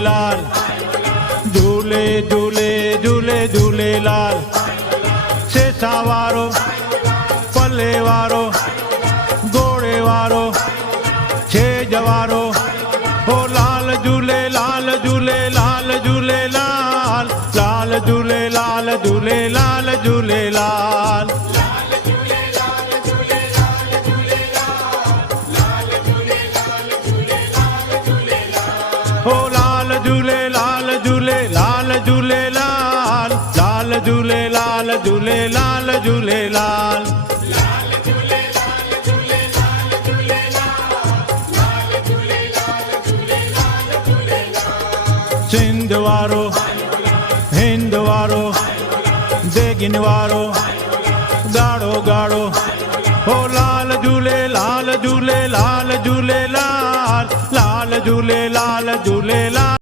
झूलेलाल झूले झूले झूले झूलेलाल सेसा वारो पले वारो घोड़े वारो छेज वारो हो लाल झूलेलाल झूलेलाल झूलेलाल लाल झूलेलाल झूलेलाल झूलेलाल हो लाल झूलेलाल झूलेलाल झूलेलाल लाल झूलेलाल झूलेलाल झूलेलाल सिंध वारो हिंद वारो देगिन वारो गाड़ो गाड़ो हो लाल झूलेलाल झूलेलाल झूलेलाल लाल झूलेलाल झूलेलाल